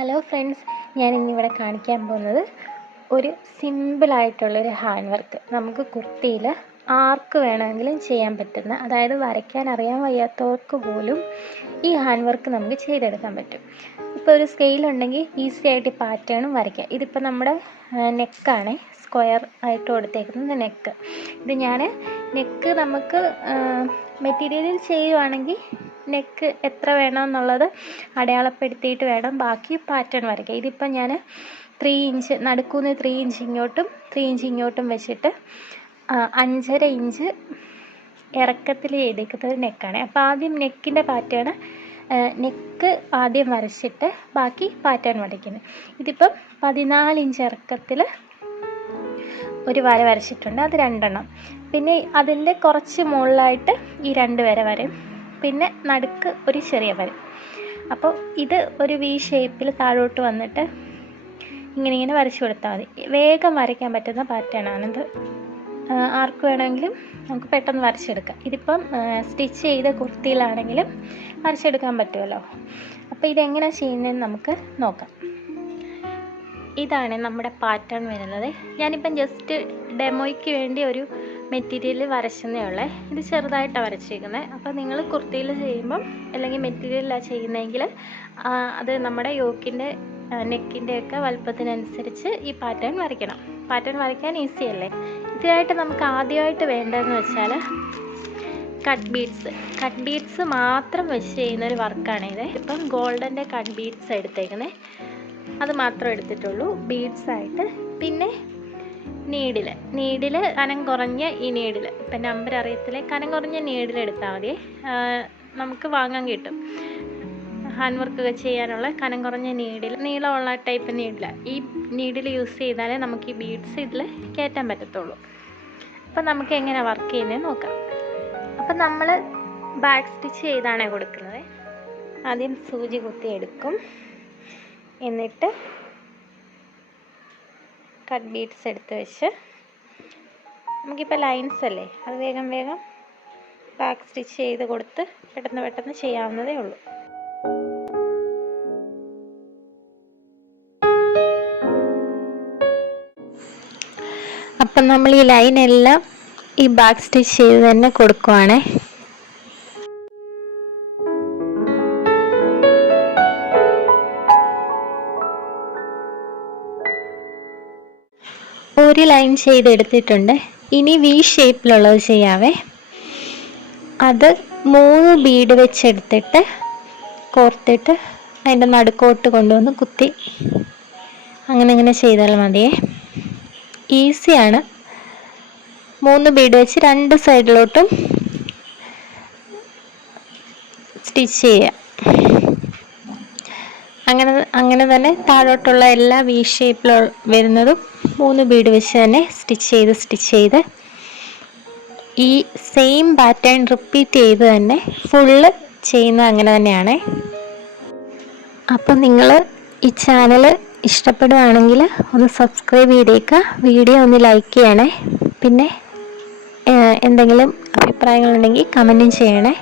Hello friends, ഞാനിന്നിവിടെ കാണിക്കാൻ പോകുന്നത് ഒരു സിമ്പിളായിട്ടുള്ളൊരു ഹാൻഡ് വർക്ക്. നമുക്ക് കുർത്തിയിൽ ആർക്ക് വേണമെങ്കിലും ചെയ്യാൻ പറ്റുന്ന, അതായത് വരയ്ക്കാൻ അറിയാൻ വയ്യാത്തവർക്ക് പോലും ഈ ഹാൻഡ് വർക്ക് നമുക്ക് ചെയ്തെടുക്കാൻ പറ്റും. ഇപ്പോൾ ഒരു സ്കെയിലുണ്ടെങ്കിൽ ഈസി ആയിട്ട് പാറ്റേണും വരയ്ക്കാം. ഇതിപ്പോൾ നമ്മുടെ നെക്കാണ്, സ്ക്വയർ ആയിട്ട് കൊടുത്തേക്കുന്നത് നെക്ക്. ഇത് ഞാൻ നെക്ക് നമുക്ക് മെറ്റീരിയലിൽ ചെയ്യുവാണെങ്കിൽ നെക്ക് എത്ര വേണമെന്നുള്ളത് അടയാളപ്പെടുത്തിയിട്ട് വേണം ബാക്കി പാറ്റേൺ വരയ്ക്കുക. ഇതിപ്പം ഞാൻ 3 ഇഞ്ച് നടുക്കൂന്ന് 3 ഇഞ്ച് ഇങ്ങോട്ടും 3 ഇഞ്ച് ഇങ്ങോട്ടും വെച്ചിട്ട് 5.5 ഇഞ്ച് ഇറക്കത്തിൽ ചെയ്തേക്കുന്നത് നെക്കാണ്. അപ്പോൾ ആദ്യം നെക്കിൻ്റെ പാറ്റേൺ നെക്ക് ആദ്യം വരച്ചിട്ട് ബാക്കി പാറ്റേൺ വരയ്ക്കുന്നത്. ഇതിപ്പം 14 ഇഞ്ച് ഇറക്കത്തിൽ ഒരു വര വരച്ചിട്ടുണ്ട്, അത് 2 എണ്ണം. പിന്നെ അതിൻ്റെ കുറച്ച് മുകളിലായിട്ട് ഈ 2 വര വരും, പിന്നെ നടുക്ക് ഒരു ചെറിയ വര. അപ്പോൾ ഇത് ഒരു വി ഷേപ്പിൽ താഴോട്ട് വന്നിട്ട് ഇങ്ങനെ വരച്ചു കൊടുത്താൽ മതി. വേഗം വരയ്ക്കാൻ പറ്റുന്ന പാറ്റേണാണിത്. ആർക്ക് വേണമെങ്കിലും നമുക്ക് പെട്ടെന്ന് വരച്ചെടുക്കാം. ഇതിപ്പം സ്റ്റിച്ച് ചെയ്ത കുർത്തിയിലാണെങ്കിലും വരച്ചെടുക്കാൻ പറ്റുമല്ലോ. അപ്പോൾ ഇതെങ്ങനെ ചെയ്യുന്നതെന്ന് നമുക്ക് നോക്കാം. ഇതാണ് നമ്മുടെ പാറ്റേൺ വരുന്നത്. ഞാനിപ്പം ജസ്റ്റ് ഡെമോയ്ക്ക് വേണ്ടി ഒരു മെറ്റീരിയൽ വരച്ചെന്നേ ഉള്ളേ. ഇത് ചെറുതായിട്ടാണ് വരച്ചേക്കുന്നത്. അപ്പോൾ നിങ്ങൾ കുർത്തിയിൽ ചെയ്യുമ്പം അല്ലെങ്കിൽ മെറ്റീരിയലാണ് ചെയ്യുന്നതെങ്കിൽ അത് നമ്മുടെ യോക്കിൻ്റെ നെക്കിൻ്റെയൊക്കെ വലുപ്പത്തിനനുസരിച്ച് ഈ പാറ്റേൺ വരയ്ക്കണം. പാറ്റേൺ വരയ്ക്കാൻ ഈസി അല്ലേ. ഇതിനായിട്ട് നമുക്ക് ആദ്യമായിട്ട് വേണ്ടതെന്ന് വെച്ചാൽ കട്ട് ബീഡ്സ് മാത്രം വെച്ച് ചെയ്യുന്നൊരു വർക്കാണിത്. ഇപ്പം ഗോൾഡൻ്റെ കട്ട് ബീഡ്സ് എടുത്തേക്കുന്നത്, അത് മാത്രം എടുത്തിട്ടുള്ളൂ ബീഡ്സായിട്ട്. പിന്നെ നീഡിൽ കനം കുറഞ്ഞ ഈ നീഡിൽ, ഇപ്പം നമ്പർ അറിയത്തില്ല, കനം കുറഞ്ഞ നീഡിൽ എടുത്താൽ മതി. നമുക്ക് വാങ്ങാൻ കിട്ടും ഹാൻഡ് വർക്കൊക്കെ ചെയ്യാനുള്ള കനം കുറഞ്ഞ നീഡിൽ, നീളമുള്ള ടൈപ്പ് നീഡിൽ. ഈ നീഡിൽ യൂസ് ചെയ്താലേ നമുക്ക് ഈ ബീഡ്സ് ഇതിൽ കയറ്റാൻ പറ്റത്തുള്ളൂ. അപ്പം നമുക്ക് എങ്ങനെ വർക്ക് ചെയ്യുന്നത് നോക്കാം. അപ്പം നമ്മൾ ബാക്ക് സ്റ്റിച്ച് ചെയ്താണ് കൊടുക്കുന്നത്. ആദ്യം സൂചി കുത്തി എടുക്കും, എന്നിട്ട് കട്ട് ബീഡ്സ് എടുത്ത് വെച്ച് നമുക്കിപ്പോൾ ലൈൻസ് അല്ലേ, അത് വേഗം ബാക്ക് സ്റ്റിച്ച് ചെയ്ത് കൊടുത്ത് പെട്ടെന്ന് ചെയ്യാവുന്നതേ ഉള്ളൂ. അപ്പം നമ്മൾ ഈ ലൈനെല്ലാം ഈ ബാക്ക് സ്റ്റിച്ച് ചെയ്ത് തന്നെ കൊടുക്കുവാണേ. ഒരു ലൈൻ ചെയ്തെടുത്തിട്ടുണ്ട്. ഇനി വി ഷേപ്പിലുള്ളത് ചെയ്യാവേ. അത് 3 ബീഡ് വെച്ചെടുത്തിട്ട് കോർത്തിട്ട് അതിൻ്റെ നടുക്കോട്ട് കൊണ്ടുവന്ന് കുത്തി അങ്ങനെ ചെയ്താൽ മതിയേ. ഈസിയാണ്. 3 ബീഡ് വെച്ച് 2 സൈഡിലോട്ടും സ്റ്റിച്ച് ചെയ്യുക. അങ്ങനെ തന്നെ താഴോട്ടുള്ള എല്ലാ വി ഷേപ്പിൽ വരുന്നതും 3 ബീഡ് വെച്ച് തന്നെ സ്റ്റിച്ച് ചെയ്ത് ഈ സെയിം പാറ്റേൺ റിപ്പീറ്റ് ചെയ്ത് തന്നെ ഫുള്ള് ചെയ്യുന്നത് അങ്ങനെ തന്നെയാണ്. അപ്പം നിങ്ങൾ ഈ ചാനൽ ഇഷ്ടപ്പെടുകയാണെങ്കിൽ ഒന്ന് സബ്സ്ക്രൈബ് ചെയ്തേക്കുക, വീഡിയോ ഒന്ന് ലൈക്ക് ചെയ്യണേ. പിന്നെ എന്തെങ്കിലും അഭിപ്രായങ്ങളുണ്ടെങ്കിൽ കമൻറ്റും ചെയ്യണേ.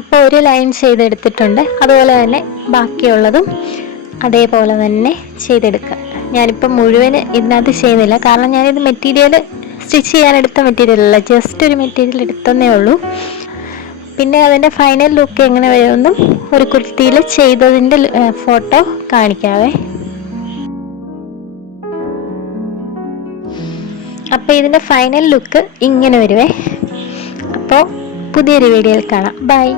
അപ്പോൾ ഒരു ലൈൻ ചെയ്തെടുത്തിട്ടുണ്ട്. അതുപോലെ തന്നെ ബാക്കിയുള്ളതും അതേപോലെ തന്നെ ചെയ്തെടുക്കുക. ഞാനിപ്പോൾ മുഴുവൻ ഇതിനകത്ത് ചെയ്യുന്നില്ല, കാരണം ഞാനിത് മെറ്റീരിയൽ സ്റ്റിച്ച് ചെയ്യാനെടുത്ത മെറ്റീരിയലല്ല, ജസ്റ്റ് ഒരു മെറ്റീരിയൽ എടുത്തന്നേ ഉള്ളൂ. പിന്നെ അതിൻ്റെ ഫൈനൽ ലുക്ക് എങ്ങനെ വരുമെന്നും ഒരു കുർത്തിയിൽ ചെയ്തതിൻ്റെ ഫോട്ടോ കാണിക്കാവേ. അപ്പോൾ ഇതിൻ്റെ ഫൈനൽ ലുക്ക് ഇങ്ങനെ വരുവേ. അപ്പോൾ പുതിയൊരു വീഡിയോയിൽ കാണാം. ബൈ.